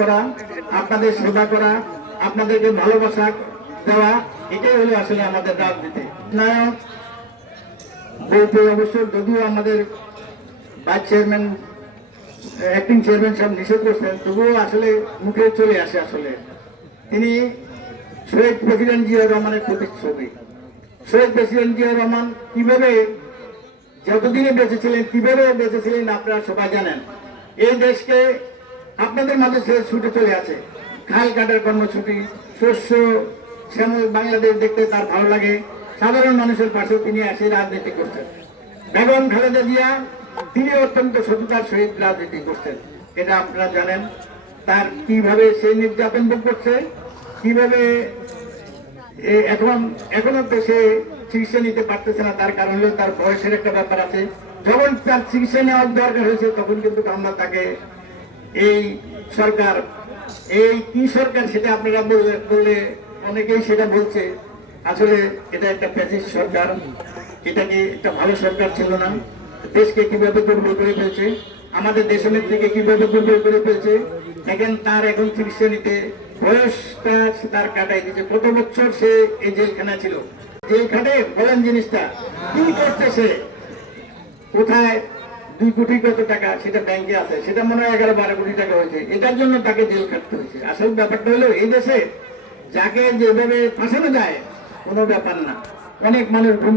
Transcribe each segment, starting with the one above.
করা, আপনাদের সেবা করা, আপনাদেরকে ভালোবাসা দেওয়া, এটাই হলো আসলে আমাদের রাজনীতি। অবশ্য যদিও আমাদের ভাইস চেয়ারম্যান, অ্যাক্টিং চেয়ারম্যান সাহেব নিষেধ করছেন, তবুও আসলে মুখে চলে আসে আসলে। তিনি শহীদ প্রেসিডেন্ট জিয়া রহমানের প্রতিচ্ছবি। শহীদ প্রেসিডেন্ট জিয়া রহমান কীভাবে যতদিনে বেঁচেছিলেন কীভাবে বেঁচেছিলেন আপনারা সবাই জানেন। এই দেশকে আপনাদের মাঝে সে ছুটে চলে আছে খাল কাটার কর্মছুটি শস্য, শ্যামল বাংলাদেশ দেখতে তার ভালো লাগে। সাধারণ মানুষের পাশে তিনি এসে রাজনীতি করছেন। বেগম খালেদা জিয়া, তিনি অত্যন্ত সততার সহিত রাজনীতি করছেন। এটা আপনারা জানেন। তার কীভাবে সে নির্যাতন ভোগ করছে, কীভাবে এখন, এখনও তো সে চিকিৎসা নিতে পারতেছে না, তার কারণ হলো তার বয়সের একটা ব্যাপার আছে। যখন তার চিকিৎসা নেওয়ার দরকার হয়েছে, তখন কিন্তু আমরা তাকে এই সরকার, এই কি সরকার সেটা আপনারা বললে অনেকেই সেটা বলছে। আসলে এটা একটা প্যাসিস সরকার। এটা কি একটা ভালো সরকার ছিল না। দেশকে কীভাবে দুর্বল করে ফেলছে, আমাদের দেশনেত্রীকে কীভাবে দুর্বল করে ফেলছে, দেখেন তার এখন চিকিৎসা নিতে বয়সটা তার কাটাই দিচ্ছে কত বছর সে এই জেলখানা ছিল? জেলখানে বলেন জিনিসটা, কি করছে সে? কোথায় দুই কোটি কত টাকা সেটা ব্যাংকে আছে, সেটা মনে হয় এগারো বারো কোটি টাকা হয়েছে। এটার জন্য তাকে জেল কাটতে হয়েছে। আসল ব্যাপারটা হলো, এই দেশে যাকে যেভাবে ফাঁসানো যায়, কোনো ব্যাপার না। অনেক মানুষ ঘুম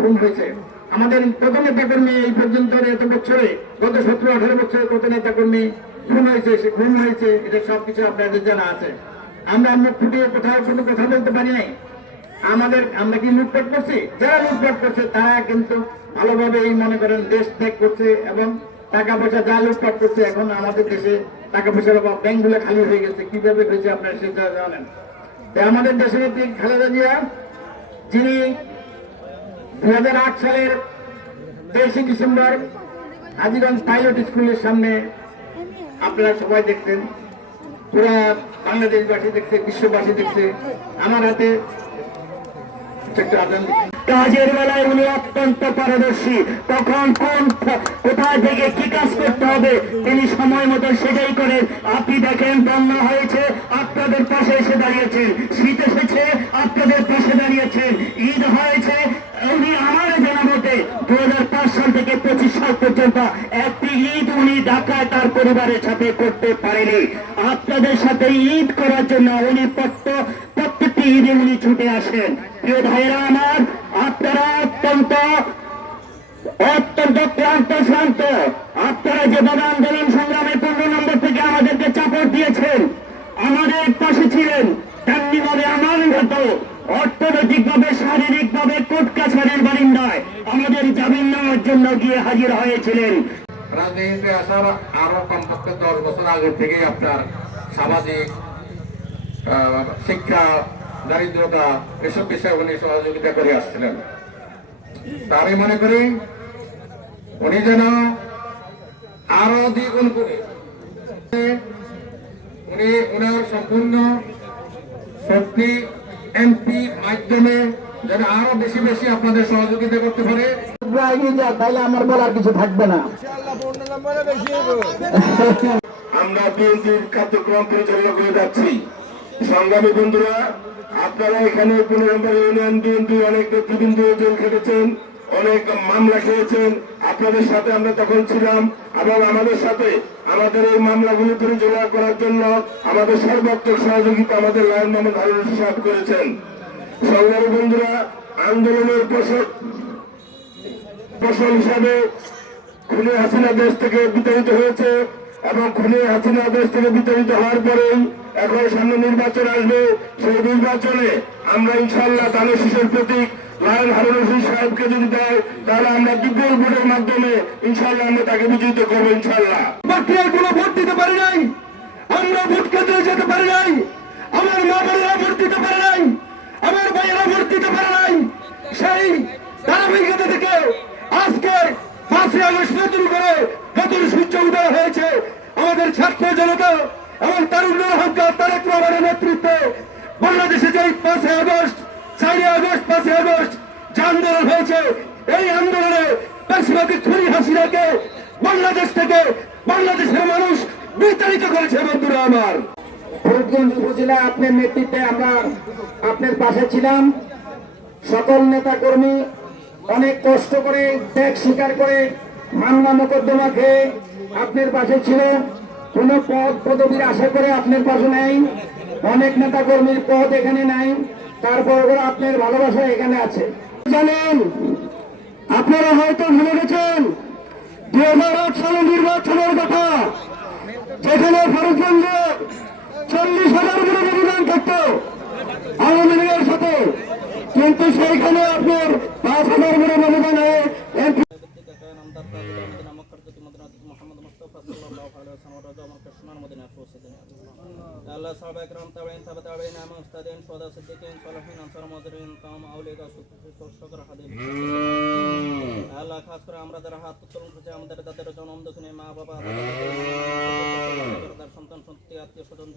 ঘুম হয়েছে। আমাদের কত নেতা কর্মী এই পর্যন্ত এত বছরে, গত সতেরো, আঠারো বছরে কত নেতা কর্মী খুন হয়েছে, সে খুন হয়েছে, এটা সবকিছু আপনাদের জানা আছে। আমরা মুখ ফুটিয়ে কোথাও কোনো কথা বলতে পারি নাই। আমাদের, আমরা কি লুটপাট করছি? যারা লুটপাট করছে, তারা কিন্তু ভালোভাবে এই মনে করেন দেশ ত্যাগ করছে এবং টাকা পয়সা যা লুটপাট করছে, এখন আমাদের দেশে টাকা পয়সার অভাব। ব্যাংকগুলো খালি হয়ে গেছে। কীভাবে হয়েছে আপনারা সেটা জানেন। আমাদের দেশের একটি খালেদা জিয়া, যিনি দু হাজার আট সালের তেইশে ডিসেম্বর হাজিগঞ্জ পাইলট স্কুলের সামনে আপনারা সবাই দেখছেন। পুরা বাংলাদেশবাসী দেখছে, বিশ্ববাসী দেখছে। আমার হাতে। কাজের বেলায় উনি অত্যন্ত পারদর্শী। কখন কোন কোথায় থেকে কি কাজ করতে হবে তিনি সময় মতো সেটাই করেন। আপনি দেখেন, বন্যা হয়েছে, আপনাদের পাশে এসে দাঁড়িয়েছেন। শীত এসেছে, আপনাদের পাশে দাঁড়িয়েছেন। ঈদ হয়েছে, উনি আমার জানা মতে দু সাল থেকে পঁচিশ সাল পর্যন্ত একটি ঈদ উনি ঢাকায় তার পরিবারের সাথে করতে পারেনি। আপনাদের সাথে ঈদ করার জন্য উনি প্রত্যেক প্রত্যেকটি ঈদে উনি ছুটে আসেন। প্রিয় ভাইরা আমার, আপনারা অত্যন্ত অত্যন্ত ক্লান্ত শান্ত আপনারা যেভাবে আন্দোলন সংগ্রামে পনেরো নম্বর থেকে আমাদেরকে চাপড় দিয়েছেন, আমাদের পাশে ছিলেন তেমনি ভাবে আমার মতো অর্থনৈতিক ভাবে শারীরিক ভাবে কোর্ট কাছারির বারিন্দায় আমাদের জামিন নেওয়ার জন্য গিয়ে হাজির হয়েছিলেন। রাজনীতিতে আসার আরও কমপক্ষে দশ বছর আগে থেকে আপনার সামাজিক শিক্ষা দারিদ্রতা এসব বিষয়ে উনি সহযোগিতা করে আসছিলেন। তা মনে করি উনি যেন আরও দ্বিগুণ করে উনি ওনার সম্পূর্ণ শক্তি, এমপি মাধ্যমে যেন আরও বেশি বেশি আপনাদের সহযোগিতা করতে পারে। আমরা বিএনপির কার্যক্রম পরিচালনা করে যাচ্ছি। সংগ্রামী বন্ধুরা, আপনারা এখানে পনেরো নম্বর ইউনিয়ন বিএনপি অনেক নেতৃবৃন্দ জেল খেটেছেন, অনেক মামলা খেয়েছেন। আপনাদের সাথে আমরা তখন ছিলাম এবং আমাদের সাথে আমাদের এই মামলাগুলো পরিচালনা করার জন্য আমাদের সর্বাত্মক সহযোগিতা আমাদের লাইন মোহাম্মদ হারুন সাহেব করেছেন। সংগ্রামী বন্ধুরা, আন্দোলনের ফসল ফসল হিসাবে খুনি হাসিনা দেশ থেকে বিতাড়িত হয়েছে এবং খুনি হাসিনা দেশ থেকে বিতাড়িত হওয়ার পরেই এখন সামনে নির্বাচন আসবে, সেই নির্বাচনে আমরা ইনশাল্লাহ তাদের শিশুর প্রতীক লায়ন হারুন রশিদ সাহেবকে যদি দেয়, তাহলে আমরা বিপুল ভোটের মাধ্যমে ইনশাল্লাহ আমরা তাকে বিজয়িত করব ইনশাল্লাহ কোনো ভোট দিতে পারি নাই। আমরা ভোট কেন্দ্রে যেতে পারি নাই। আমার মা ভোট দিতে পারে নাই। আমার ভাইয়েরা ভোট দিতে পারে নাই। সেই ধারাবাহিকতা থেকে আজকে পাঁচই আগস্ট নতুন করে নতুন সূর্য উদয় হয়েছে আমাদের ছাত্র জনতা এবং তারুণ্যের অহংকার তারেক রহমানের নেতৃত্বে বাংলাদেশে যে পাঁচই আগস্ট চারই আগস্ট পাঁচই আগস্ট যে আন্দোলন হয়েছে এই আন্দোলনে বেশিরভাগই খুনি হাসিনাকে বাংলাদেশ থেকে বাংলাদেশের মানুষ বিতাড়িত করেছে, বন্ধুরা আমার। ফরিদগঞ্জ উপজেলা আপনার নেতৃত্বে আমরা আপনার পাশে ছিলাম। সকল নেতা কর্মী অনেক কষ্ট করে, ত্যাগ স্বীকার করে মামলা মোকদ্দমা খেয়ে আপনার পাশে ছিল। কোন পদ পদবীর আশা করে আপনার পাশে নেই। অনেক নেতা কর্মীর পদ এখানে নাই। তারপর আপনার ভালোবাসা এখানে আছে। জানেন আপনারা হয়তো ভুলে গেছেন দু হাজার আট সালে নির্বাচনের কথা, যেখানে ফরজগঞ্জে চল্লিশ হাজার করে অভিযান থাকত আওয়ামী লীগের সাথে। কিন্তু সেইখানে আপনার পাঁচ হাজার করে আল্লাহ সাহাবা একরাম তাবেইন তাবে তাবেইন আমা উস্তাদিন সুহাদা সিদ্দিকিন সালিহিন আনসার মুহাজিরিন তাম আউলিয়া শুকর হাদির আল্লাহ খাস করে আমরা যারা হাত উত্তোলন করেছি আমাদের তাদের জন্ম দক্ষিণে মা বাবা দাদি, সন্তান সন্ততি আত্মীয় স্বজন